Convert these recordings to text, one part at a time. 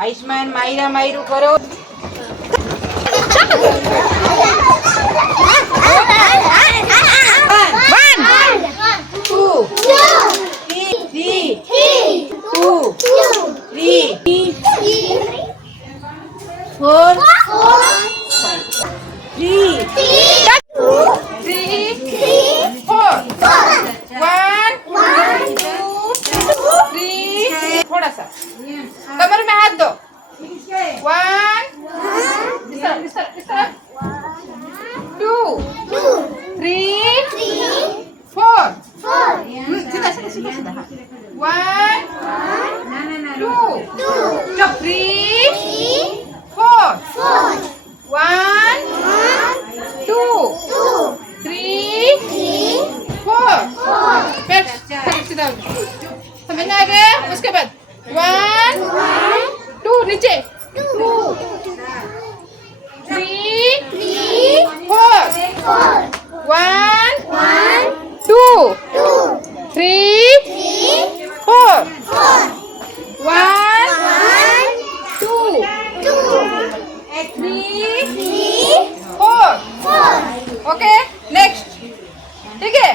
આયુષ્માન માયરા માયરું કરો. थोड़ा सा कमर में हाथ दो. 1 2 3 4 सीधा सीधा सीधा सीधा. 1 2 3 4 1 2 3 4 बैठ सीधा. समझ में आ गया. उसके बाद 1 2 नीचे 2 3 4 1 2 3 4 1 2 3 4. Okay next. ठीक है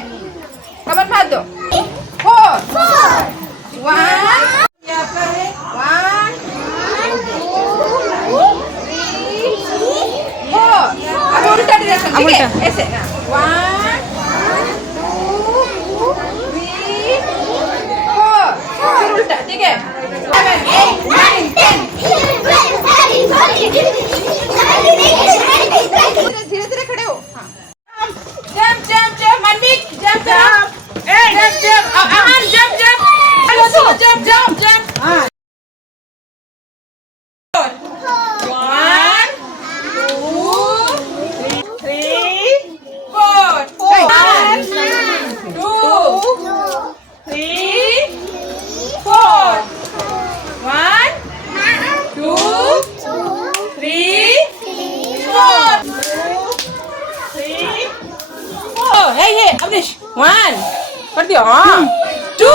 कमर हाथ दो. 4 1 उल्टा डायरेक्शन. ठीक है ऐसे 1 2 3 4 फिर उल्टा. ठीक है 7 8 9 10. धीरे धीरे खड़े हो. Jump jump jump Manveek jump jump jump jump Aman jump jump. Hello तो jump jump jump. 1 2 3 4 1 2 3 4 1 2 3 4 3 4. Hey hey Amrish 1 कर दियो. हाँ 2